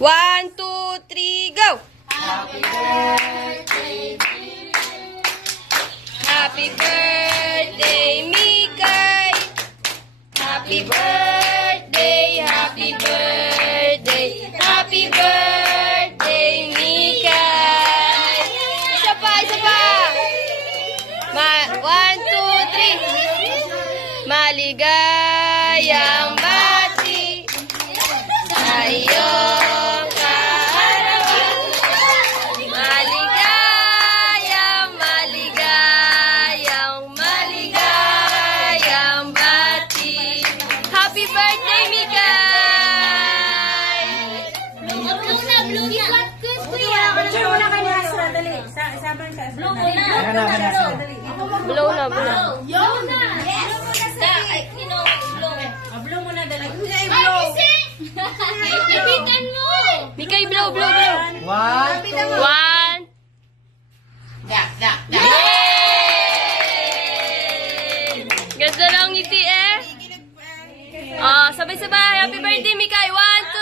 1, 2, 3, go! Happy birthday, Happy birthday, Mikay! Happy birthday, happy birthday, happy birthday, Mikay! Isa pa, isa pa! 1, 2, 3! Maligayang bati sa iyong kaharapan. Maligayang, maligayang, maligayang bati. Happy birthday, Mikay! Blue na. Picture muna kay Nasra, dali. Sabang sa Asra. Blow na, blow. Yun na. Yes. Blow. Blow muna, dali. Ay, blow. Ibitan mo. Mikay, blow, blow, blow. 1. Yay! Ganda lang ngiti eh. Sabay-sabay. Happy birthday, Mikay. 1, 2,